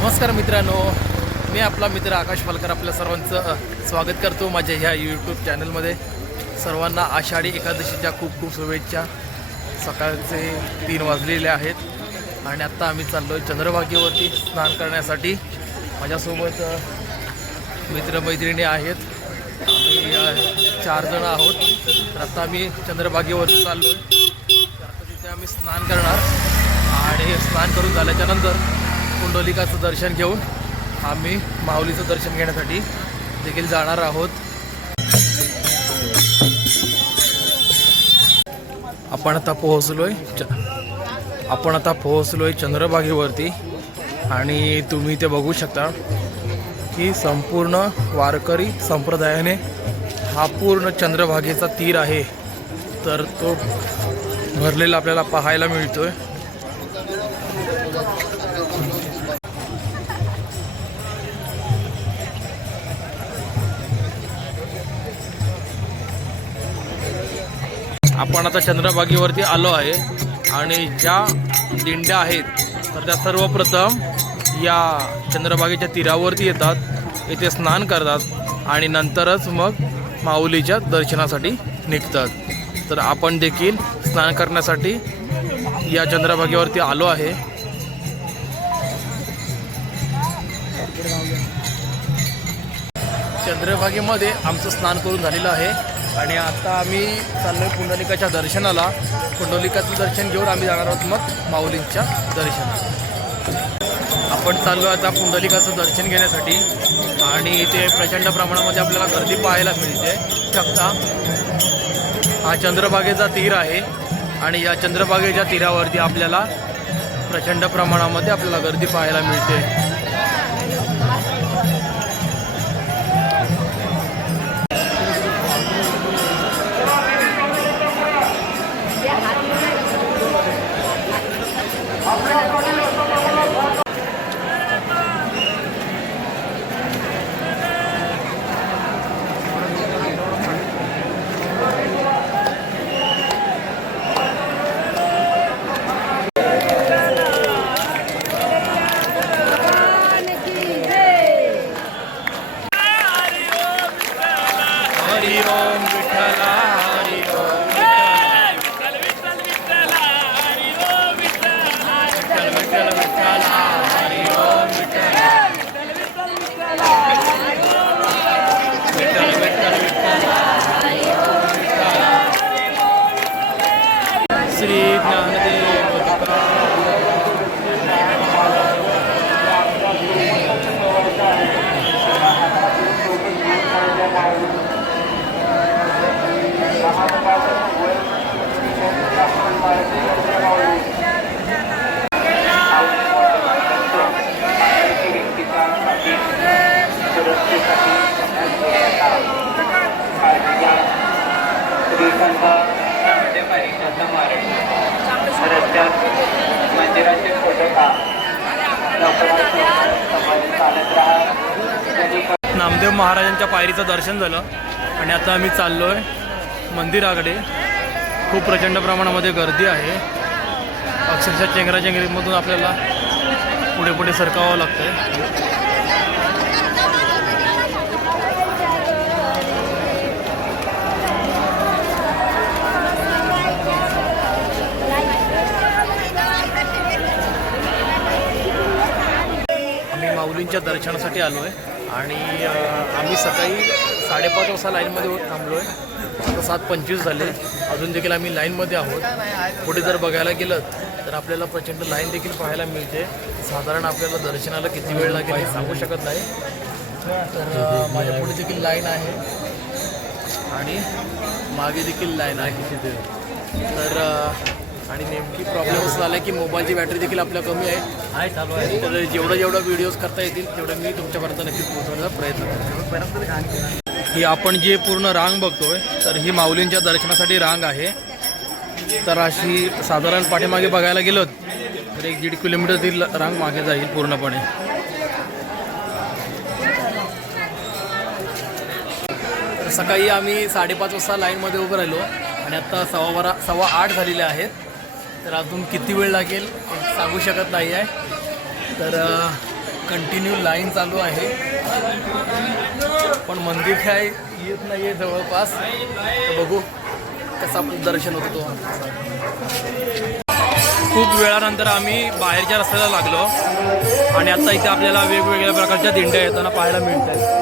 नमस्कार मित्रांनो. मी आपला मित्र आकाश पालकर आपल्या सर्वांचं स्वागत करतो माझ्या ह्या यूट्यूब चॅनलमध्ये सर्वांना आषाढी एकादशीच्या खूप खूप शुभेच्छा. सकाळचे तीन वाजलेले आहेत आणि आत्ता आम्ही चाललो आहे चंद्रभागेवरती स्नान करण्यासाठी. माझ्यासोबत मित्रमैत्रिणी आहेत. आम्ही चारजणं चार जण आहोत. तर आत्ता आम्ही चंद्रभागेवरती चाललो आहे तर आता तिथे आम्ही स्नान करणार. आणि स्नान करून झाल्याच्यानंतर कुंडलिकाचं दर्शन घेऊन आम्ही माऊलीचं दर्शन घेण्यासाठी देखील जाणार आहोत. आपण आता पोहोचलोय च आपण आता पोहोचलोय चंद्रभागेवरती आणि तुम्ही ते बघू शकता की संपूर्ण वारकरी संप्रदायाने हा पूर्ण चंद्रभागेचा तीर आहे. तर तो भरलेला आपल्याला पाहायला मिळतोय. आपण आता चंद्रभागेवरती आलो आहे आणि ज्या दिंड्या आहेत तर त्या सर्वप्रथम या चंद्रभागेच्या तीरावरती येतात. येथे स्नान करतात आणि नंतरच मग माऊलीच्या दर्शनासाठी निघतात. तर आपण देखील स्नान करण्यासाठी या चंद्रभागेवरती आलो आहे. चंद्रभागेमध्ये आमचं स्नान करून झालेलं आहे. आणि आता आम्ही चाललो आहे पुंडलिकाच्या दर्शनाला. पुंडलिकाचं दर्शन घेऊन आम्ही जाणार आहोत मग माऊलींच्या दर्शनाला. आपण चाललो आहे आता पुंडलिकाचं दर्शन घेण्यासाठी. आणि इथे प्रचंड प्रमाणामध्ये आपल्याला गर्दी पाहायला मिळते. शकता हा चंद्रभागेचा तीर आहे. आणि या चंद्रभागेच्या तीरावरती आपल्याला प्रचंड प्रमाणामध्ये आपल्याला गर्दी पाहायला मिळते. हरी ओम विठ्ठला हरी ओम विठ्ठल विठ्ठल विठ्ठला हरी ओम विठ्ठल विठ्ठल विठ्ठला श्री ज्ञानदेव श्रीकंठ रस्त्यात मंदिराचे फोटो का लवकरात लवकर समाधी नामदेव महाराजांच्या पायरीचं दर्शन झालं आणि आता आम्ही चाललो आहे मंदिराकडे. खूप प्रचंड प्रमाणामध्ये गर्दी आहे. अक्षरशः चेंगराचेंगरीमधून आपल्याला पुढे पुढे सरकावं लागतं आम्ही माऊलींच्या दर्शनासाठी आलो आहे आणि आम्ही सकाळी साडेपाच वाजता लाईनमध्ये थांबलो आहे आता सात पंचवीस झाले. अजून देखील आम्ही लाईनमध्ये आहोत. पुढे जर बघायला गेलं तर आपल्याला प्रचंड लाईन देखील पाहायला मिळते. साधारण आपल्याला दर्शनाला किती वेळ लागेल हे सांगू शकत नाही. तर माझ्या पुढे देखील लाईन आहे. आणि मागे देखील लाईन आहे. तिथे तर आणि नेमकी प्रॉब्लेम असं झाला की मोबाईलची बॅटरी देखील आपल्या कमी आहे. आहे चालू आहे तर जेवढं जेवढं व्हिडिओज करता येतील तेवढं मी तुमच्यापर्यंत नक्कीच पोहोचवण्याचा प्रयत्न करतो. ही आपण जे पूर्ण रांग बघतोय तर ही माऊलींच्या दर्शनासाठी रांग आहे. तर अशी साधारण पाठीमागे बघायला गेलो तर एक दीड किलोमीटर ती रांग मागे जाईल पूर्णपणे. सकाळी आम्ही साडेपाच वाजता लाईनमध्ये उभं राहिलो आणि आत्ता सव्वा बारा सव्वा आठ झालेले आहेत. तर अजून किती वेळ लागेल सांगू शकत नाही आहे. तर कंटिन्यू लाईन चालू आहे. पण मंदिर काय येत नाही आहे जवळपास. तर बघू कसं आपण दर्शन होतो तो. खूप वेळानंतर आम्ही बाहेरच्या रस्त्याला लागलो. आणि आता इथे आपल्याला वेगवेगळ्या प्रकारच्या दिंड्या येताना पाहायला मिळत आहेत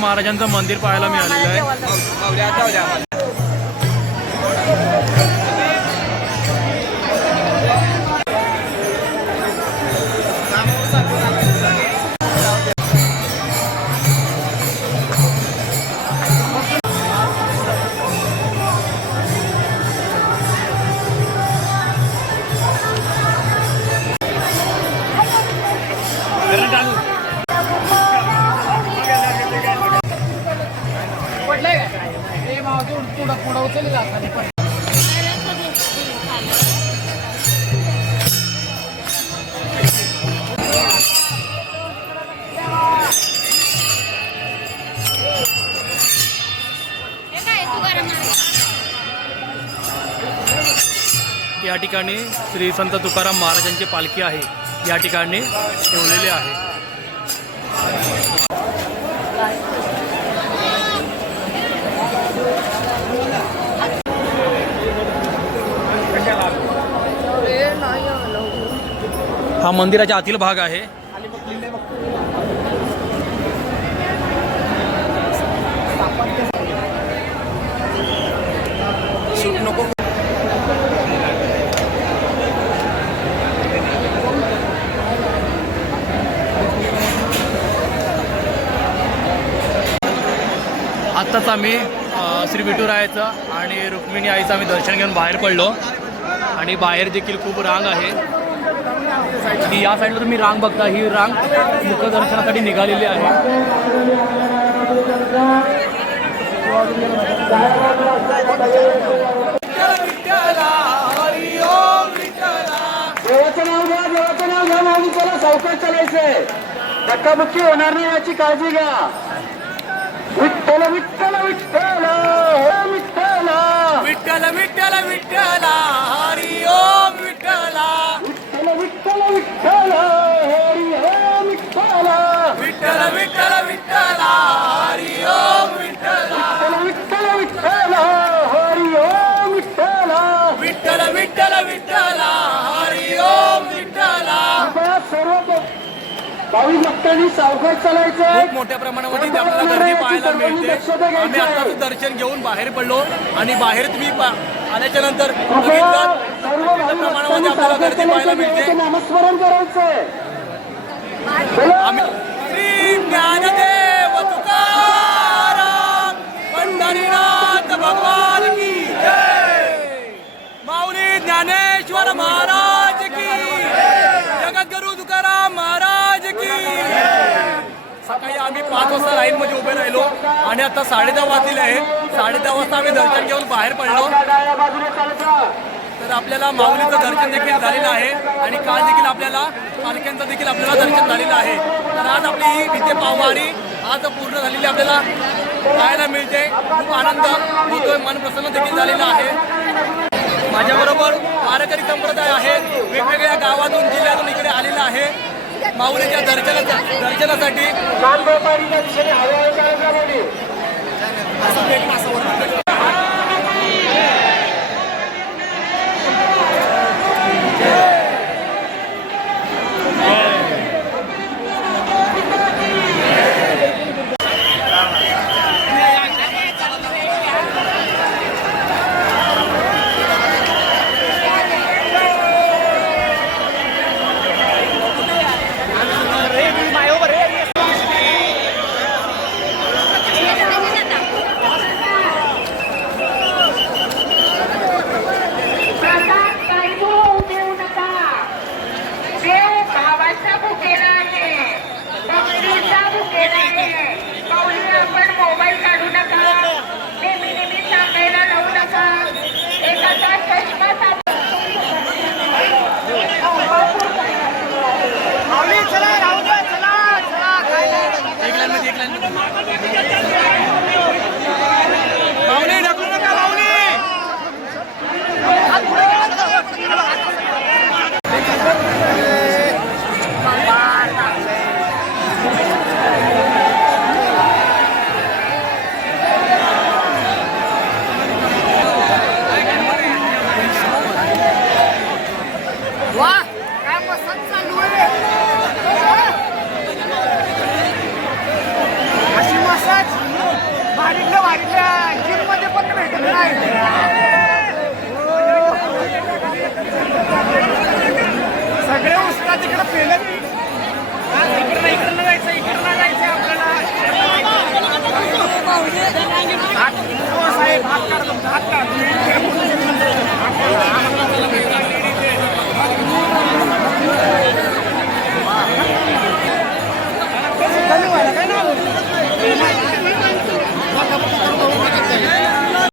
महाराजांचं मंदिर पाहायला मिळालेलं आहे. या ठिकाणी श्री संत तुकाराम महाराजांची पालखी आहे. या ठिकाणी ठेवलेली आहे. हा मंदिराच्या आतील भाग आहे. नको आत्ताच आम्ही श्री विठुरायाचं आणि रुक्मिणी आईचं आम्ही दर्शन घेऊन बाहेर पडलो. आणि बाहेर देखील खूप रांग आहे. की या साईडला तुम्ही रांग बघता ही रांग मुखदर्शनासाठी निघालेली आहे. देवाचं चालायचंय. धक्काबुक्की होणार नाही याची काळजी घ्या. विठ्ठल विठ्ठल विठ्ठल हो विठ्ठल. विठ्ठल विठ्ठल विठ्ठल हरी ओम विठ्ठल. विठ्ठल विठ्ठल विठ्ठल. सावकाश चालायचंय खूप मोठ्या प्रमाणामध्ये आपल्याला गर्दी पाहायला मिळते. आम्ही आता दर्शन घेऊन बाहेर पडलो आणि बाहेर तुम्ही आल्याच्यानंतर प्रमाणामध्ये आपल्याला गर्दी पाहायला चालायचं मिळते नामस्मरण करायचंय. बोला. आम्ही श्री ज्ञानदेव तुकाराम पंढरीनाथ भगवान. आम्ही पाच वाजता लाईन मध्ये उभे राहिलो आणि आता साडे दहा वाजलेले आहेत. साडे दहा वाजता आम्ही दर्शन घेऊन बाहेर पडलो. तर आपल्याला माऊलीचं दर्शन देखील झालेलं आहे आणि काल देखील आपल्याला पालख्यांचं देखील आपल्याला दर्शन झालेलं आहे. तर आज आपली ही विद्या पाववारी आज पूर्ण झालेली आपल्याला पाहायला मिळते. खूप आनंद होतोय मन प्रसन्न देखील झालेला आहे. माझ्याबरोबर वारकरी संप्रदाय आहेत. वेगवेगळ्या गावातून जिल्ह्यातून इकडे आलेला आहे. माऊलीच्या दर्शना दर्शनासाठी नांदोपाडीच्या 在哪个点 हात- हो, साहेब, हात